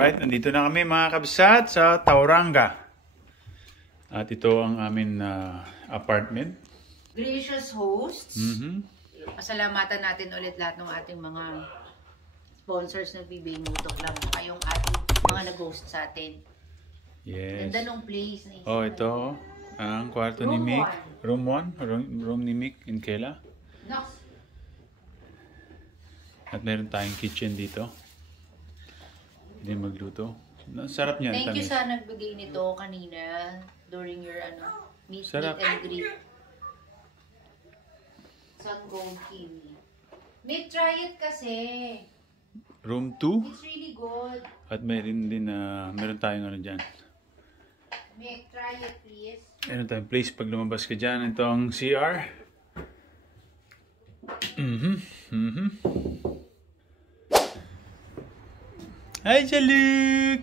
Alright, nandito na kami mga kabsat sa Tauranga. At ito ang amin apartment. Gracious hosts. Pasalamatan natin ulit lahat ng ating mga sponsors na bibinutok lang. Kayong ating mga nag-host sa atin. Yes. Ganda nung place. Oh, ito. Ang kwarto ni Mick. Room 1. Room ni Mick in Kela. Nox. At meron tayong kitchen dito. Hindi magluto. Sarap niyan. Thank you sa nagbigay nito kanina during your meet and greet. Sun Gold Kiwi. May try it kasi. Room 2. It's really good. At meron din meron tayong dyan. May try it please. Meron tayong place pag lumabas ka dyan. Ito ang CR. Hi, Jaluk!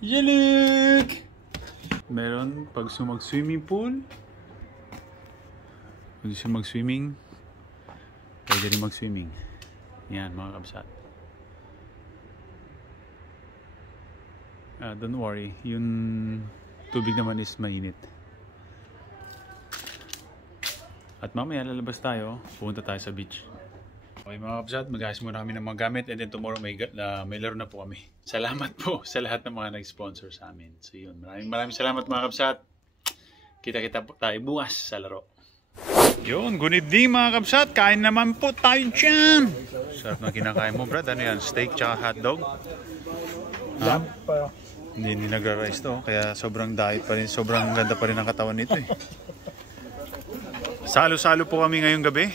Jaluk! Meron pag mag-swimming pool. Pag gusto mag-swimming, pwede rin mag-swimming. Yan, mga kabsat. Don't worry, yung tubig naman is mainit. At mamaya lalabas tayo, pupunta tayo sa beach. Okay mga kabsat, mag-ayos muna kami ng mga gamit and then tomorrow may laro na po kami. Salamat po sa lahat ng mga nag-sponsor sa amin. So yun, maraming salamat mga kabsat. Kita-kita po tayo bukas sa laro. Yun, good evening mga kabsat. Kain naman po tayo dyan. Sarap na kinakain mo Brad. Ano yan? Steak tsaka hotdog? Ha? Hindi nagra-rice to. Kaya sobrang diet pa rin. Sobrang ganda pa rin ang katawan nito eh. Salo-salo po kami ngayong gabi.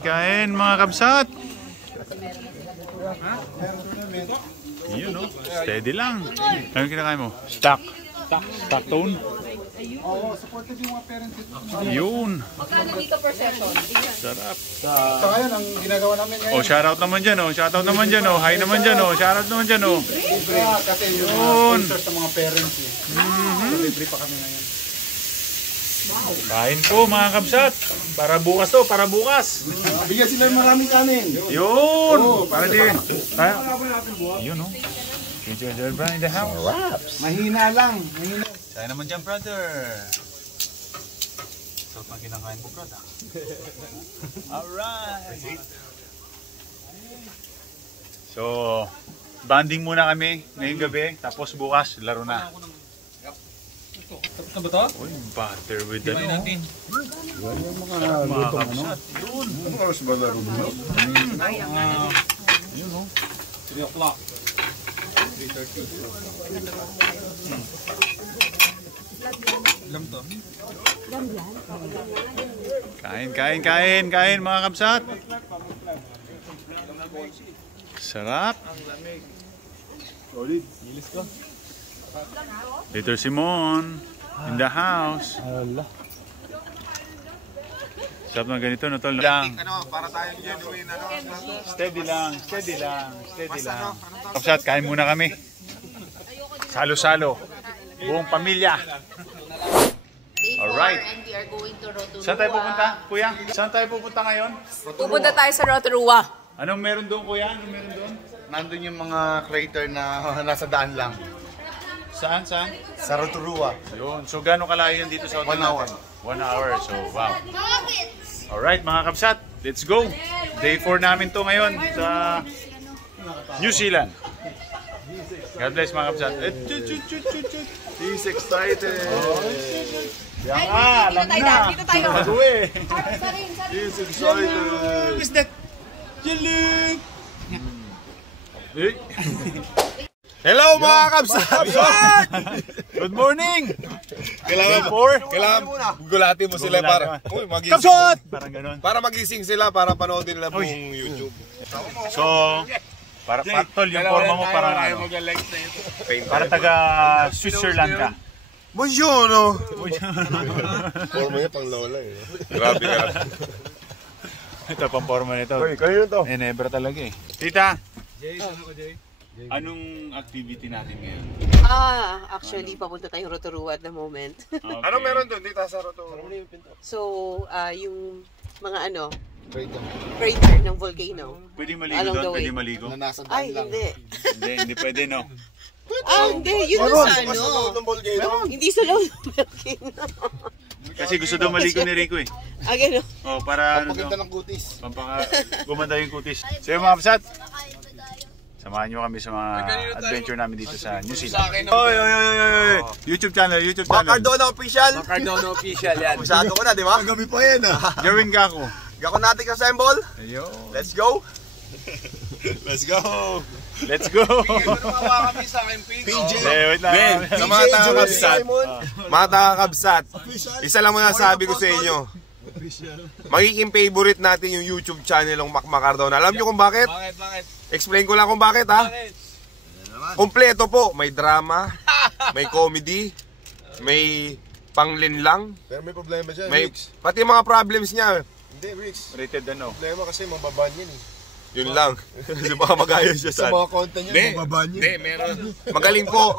Kain mga kabsat. Yun no, steady lang. Ano kinakain mo? Stock tone? Oo, supported yung mga parents. Yun. Magkano dito per session? Sarap. So ngayon, ang ginagawa namin ngayon. Oh, shoutout naman dyan oh. Shoutout naman dyan oh. Hi naman dyan oh. Shoutout naman dyan oh. Libre kasi yung mga sponsors sa mga parents eh. So libre pa kami ngayon. Kain po mga kabsat. Para bukas to, para bukas. Bigyan sila ng maraming kanin. Yun. Para din. Yun oh. Enjoy Brian in the house. Mahina lang. Mahina. Kaya naman dyan, brother. Sarap na kinakain mo, brother. Alright. So, banding muna kami ngayong gabi. Tapos bukas, laro na. Tapos na ba ito? Uy, butter with the natin. Yan yung mga mga kapsat. Yun. Ano oras ba laro mo? Yun, oh. 3 o'clock. 3:30. Lam to. Kain mga kapsat. Sarap. Solid. Ilis ko. Peter Simon in the house. Sarap na ganito na tol. Lang. Para tayong genuine Steady lang. Kapsat, kain muna kami. Salo-salo. Buong pamilya. Alright. And we are going to Rotorua. Saan tayo pupunta, kuya? Saan tayo pupunta ngayon? Pupunta tayo sa Rotorua. Anong meron doon, kuya? Anong meron doon? Nandun yung mga crater na nasa daan lang. Saan? Sa Rotorua. Ayun. So, gaano kalayo yun dito sa hotel? 1 hour. 1 hour. So, wow. Alright, mga kapsat. Let's go. Day 4 namin to ngayon sa New Zealand. God bless, mga kapsat. He's excited. Alam na. Dito tayo. Mag-uwi. He's excited. Who's that? Jaluk! Hello mga kabsat! Good morning! Kailangan gulatin mo sila para magising. Kapsat! Parang ganun. Para magising sila para panoodin nila buong YouTube. So, para tol, yung forma mo parang ano? Para taga Switzerland ka. Buongiorno! Forma niya pang lola eh. Grabe. Ito pang forma nito. Hoy, kanino to? Nebra talaga eh. Tita! Anong activity natin ngayon? Actually, papunta tayong Rotorua at the moment. Okay. Ano meron doon dito sa Rotorua? So, yung mga ano, Radar. crater ng volcano. Pwede maligo Along the doon, way. pwede maligo. Na nasa daan Ay, lang. hindi. Hindi pwede, no? Hindi. Yun ang sa ano. ng volcano. Hindi sa loob ng volcano. Kasi gusto daw maligo ni Rico eh. Gano'n. Oh, para ano Paganda daw, ng kutis. gumanda yung kutis. So yun mga kapsat, samahan nyo kami sa mga adventure namin dito sa New Zealand. Oy! YouTube channel. Cardona Official. Cardona official yan. Masyado ko na, di ba? Gabi pa yan ah. Jerwin Gako. Gako natin assemble. Ayun. Let's go. Let's go! Let's go! Tumawa kami sa akin, PJ. Wait lang. Sa mga takakabsat. Mga takakabsat. Isa lang muna sabi ko sa inyo. Magiging favorite natin yung YouTube channel ng Mac Cardona. Alam nyo kung bakit? Bakit? Explain ko lang kung bakit ha. Kompleto po. May drama, may comedy, may panglinlang, Pero may problema dyan, may Rix. pati mga problems niya. Hindi, Rix. Rated ano? Problema kasi mababan yan eh. Yun lang. Kasi baka magaya siya Sa sa mga content niya, mababan yan. meron. Magaling po.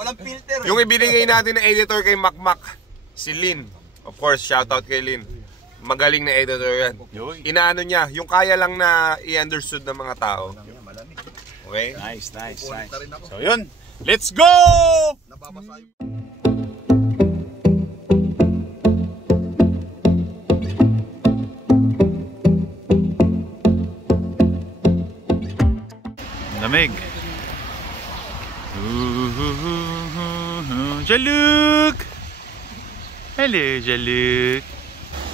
Yung ibinigay natin na editor kay Mac, si Lin. Of course, shoutout kay Lin. Magaling na editor yan. Inaano niya, yung kaya lang na i-understood ng mga tao. Okay? Nice. So yun, let's go! Lamig. Jaluk! Hello, Jaluk.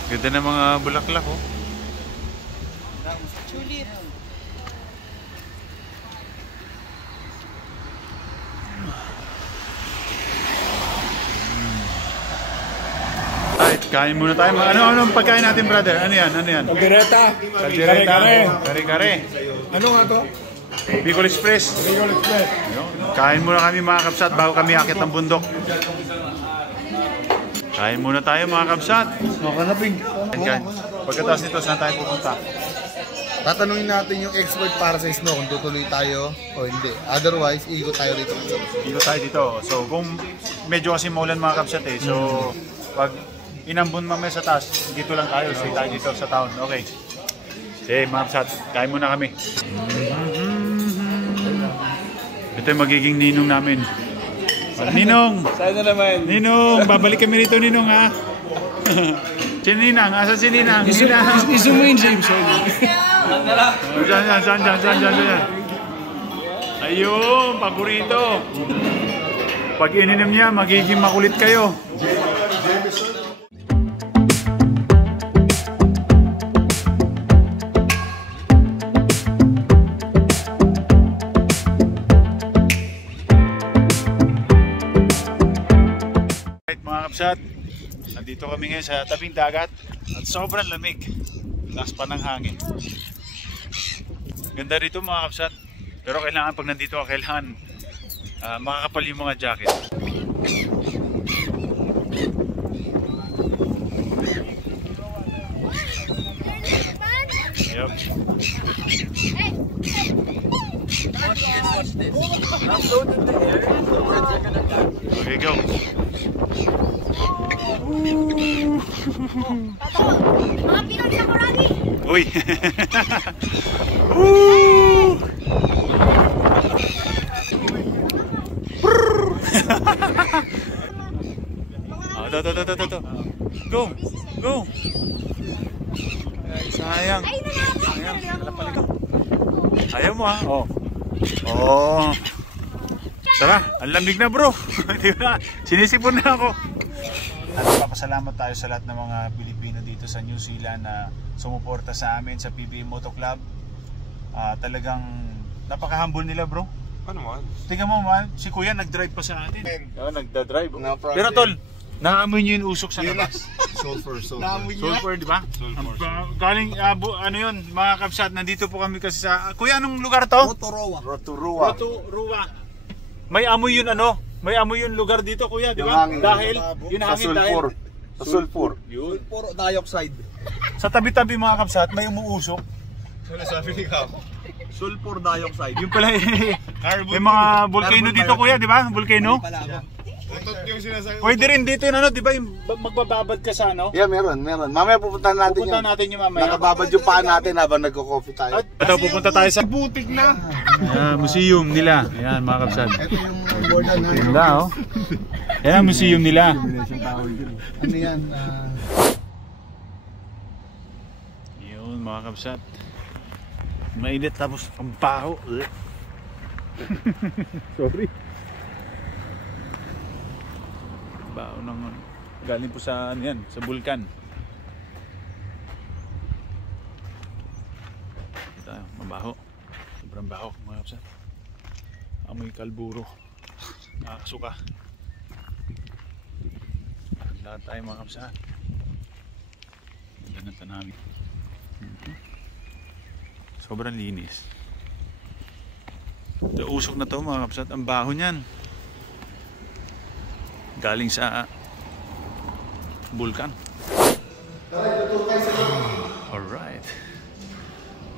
Ganda ng mga bulaklak, oh. Tulip. Alright, kain muna tayo. Ano pagkain natin, brother? Ano yan? Kaldereta. Kare-kare. Ano nga to? Bicol Express. Bicol Express. Kain muna kami mga kapsat bago kami akit ng bundok. Kain muna tayo mga kapsat. Makanapig. Kain. Pagkatapos nito, saan tayo pupunta? Tatanungin natin yung expert para sa snow kung tutuloy tayo o hindi. Otherwise, ikot tayo rito. Dito tayo dito. So kung medyo kasi maulan mga kapsat eh. So pag inambon mamaya sa taas, dito lang tayo. Stay tayo dito sa town. Okay. Sige mga kapsat, kain muna kami. Ito yung magiging ninong namin. Ninong! Sana naman. Ninong! Babalik kami rito, Ninong, ha? Si Ninang? Asan si Ninang? Ninang! Iso mo yung James. Diyan. Ayun, paborito. Pag ininom niya, magiging makulit kayo. Mga kapsat, nandito kami ngayon sa tabing dagat at sobrang lamig. Lakas pa ng hangin. Ganda rito mga kapsat. Pero kailangan pag nandito ka, kailangan makakapal yung mga jacket. Yep. Okay, go. Mga Pinoy sa Kuragi! Uy! Ito. Go! Sayang. Ayaw mo ha? Oh. Tara, ang lamig na bro. Diba? Sinisipon na ako. At papasalamat tayo sa lahat ng mga Pilipino dito sa New Zealand na sumuporta sa amin sa PBA Moto Club. Talagang napaka-humble nila bro. Ano mo? Tingnan mo man, si Kuya nag-drive pa sa atin. Nagda-drive. No problem. Pero tol, naamoy niyo yung usok sa labas. Sulfur. Sulfur, di ba? Galing, ano yun, mga kapsat, nandito po kami kasi sa... Kuya, anong lugar to? Rotorua. May amoy yun may amoy yung lugar dito kuya, di ba? Dahil, yun hangin dahil... Sulfur. Yun. Puro dioxide. Sa tabi-tabi mga kapsat, may umuusok. Ano sabi ni Kap? Sulfur dioxide. Yung pala may mga volcano dito kuya, di ba? Volcano? Pwede rin dito yung ano, di ba yung magbababad ka sa ano? Yeah, meron. Mamaya pupuntahan natin Pupunta yun. natin yung mamaya. Nakababad yung paa natin habang nagko-coffee tayo. Ito, pupunta tayo sa butik na. Museum nila. Ayan, mga kapsat. Ito yung Jordan na. Ganda, oh. Yan ang museum nila. Ano yan? Yun, mga kapsat. Mainit tapos ang baho. Sorry. Baho ng galing po sa ano yan, sa bulkan. Ito, mabaho. Sobrang baho, mga kapsat. Amoy kalburo. Nakakasuka. Lahat tayo, mga kapsat. Ganda ng tanawin. Sobrang linis. Ito, usok na to, mga kapsat. Ang baho niyan. Galing sa bulkan. Alright.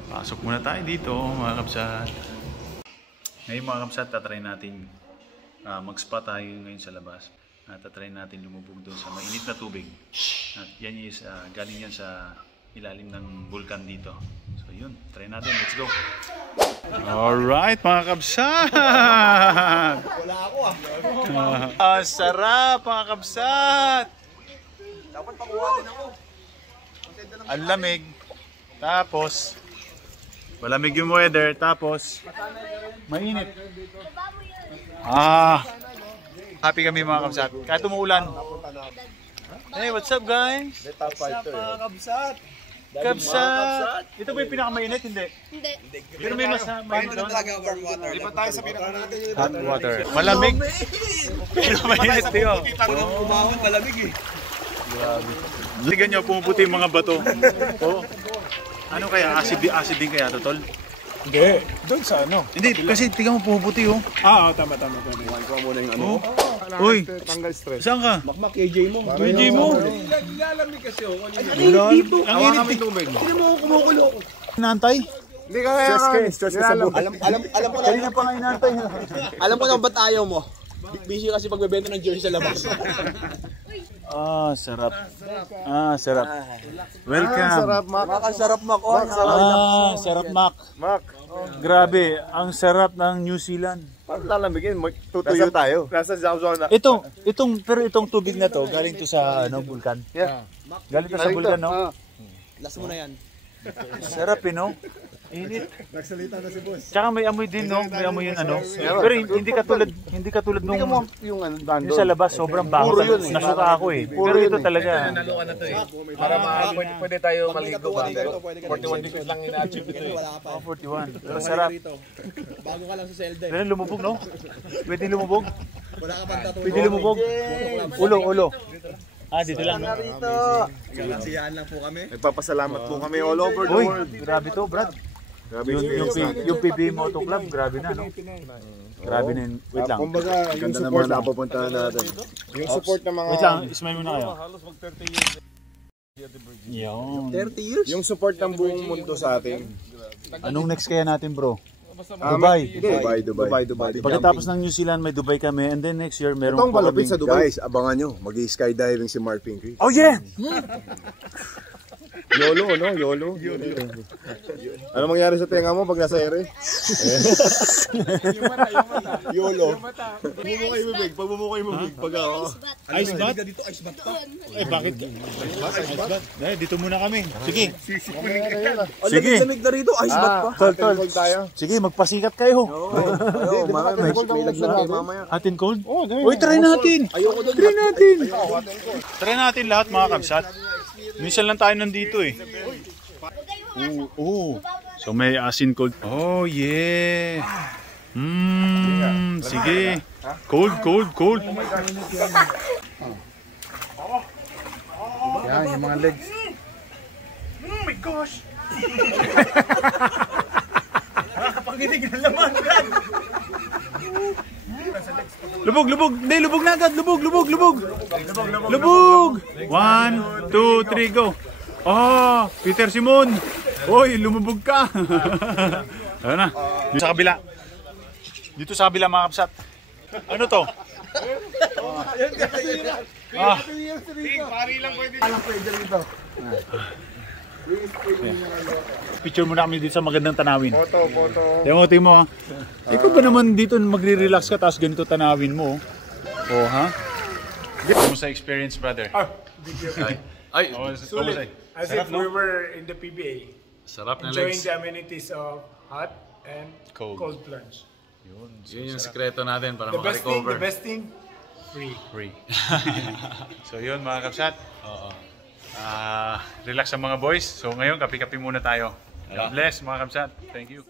Pasok muna tayo dito, mga kapsat. Ngayon, mga kapsat, tatry natin mag-spa tayo ngayon sa labas. Tatry natin lumubog doon sa mainit na tubig. At yan is galing yan sa ilalim ng bulkan dito. So yun, try natin. Let's go. Alright, mga kabsat! Wala ako sarap, mga kabsat! Dapat pakuha din ako. Ang lamig. Tapos, malamig yung weather. Tapos, mainit. Happy kami, mga kabsat. Kahit umuulan. Hey, what's up, guys? What's up, mga kabsat? Kabsat! Ito ba yung pinakamainit? Hindi. Pero may mas mainit doon. warm water. Lipat tayo sa pinakamainit. Hot water. Malamig. Pero mainit din. Umahon, malamig eh. Ligan nyo, pumuputi yung mga bato. Oh. Ano kaya? Acid din kaya ito, tol? Hindi. Doon sa ano? Hindi, kasi tingnan mo pumuputi, oh. Tama. Iwan ko muna yung ano. Uy, Tanggal stress. saan ka? Makmak KJ mo. KJ mo? Nilalamig kasi ako. Ang init. Hindi mo ako kumukulo. Nantay? Hindi ka kaya stress ka sa buhay. Alam ko Kanina pa nga inantay. Alam ko na ba't ayaw mo. Busy kasi pagbebenta ng jersey sa labas. Sarap. Sarap. Welcome. Sarap, Mac. Sarap Mac. Sarap, Mac. Mac. Grabe, ang sarap ng New Zealand. Paano lalamigin? Tutuyo tayo. Nasa Zauzona. Itong tubig na to, galing to sa bulkan. Yeah. Galing to sa bulkan, no? Last mo na yan. Sarap, no? Init. Nagsalita na si boss. Tsaka may amoy din, no? May amoy yun, ano? Pero hindi katulad nung Yung ano, yung sa labas, sobrang baho. Nasuka ako, eh. Pero ito talaga. Naluan na to eh. Para pwede tayo maligo ba? 41 degrees lang ina-achieve ito eh. 41. Pero sarap. Bago ka lang sa Zelda. Pero lumubog, no? Pwede lumubog? Wala ka pang tattoo. Pwede lumubog? Ulo. Dito lang, no? Siyahan lang po kami. Nagpapasalamat po kami all over the Uy, world. grabe to, Brad. Grabe Yung PB Moto Club, grabe na, no? Grabe na yun. Wait lang. Kumbaga, yung support na pupuntahan natin. Yung support ng mga... Wait lang, smile muna kayo. Yun. 30 years? Yung support ng buong mundo sa atin. Anong next kaya natin, bro? Dubai. Dubai. Pagkatapos ng New Zealand, may Dubai kami. And then next year, meron Itong palapit sa Dubai. Guys, abangan nyo. Mag-skydiving si Mark Pinky. Oh, yeah! YOLO, no? YOLO. Ano mangyari sa tenga mo pag nasa ere? YOLO. Pagmumukay mo big. Pag ako. Ice bath? Ice bath pa? Bakit? Ice bath? Dito muna kami. Sige. Sige. Lamig na rito, ice bath pa. Tol. Sige, magpasikat kayo. May laglag kayo mamaya. Atin cold? Uy, try natin. Try natin lahat, mga kabsat. Minsan lang tayo nandito eh. So may asin cold. Oh yeah. Sige. Cold. Yan, yung mga legs. Oh my gosh. Nakakapanginig ng laman, Brad. Lubog. Hindi, lubog na agad. Lubog. 1, 2, 3, go. Peter Simon. Oy, lumubog ka. Ayun na. Dito sa kabila. Mga kapsat. Ano to? Picture muna kami dito sa magandang tanawin. Photo. Tingnan mo. Ikaw ba naman dito magre-relax ka tapos ganito tanawin mo? Oh, ha? Kumusta experience, brother? Ay, sulit. As if we were in the PBA. Sarap na Enjoying legs. the amenities of hot and cold plunge. Yun yung sekreto natin para The makarecover. best thing, free. So yun mga kapsat. Relax ang mga boys. So ngayon, kapi-kapi muna tayo. God bless mga kapsat. Thank you.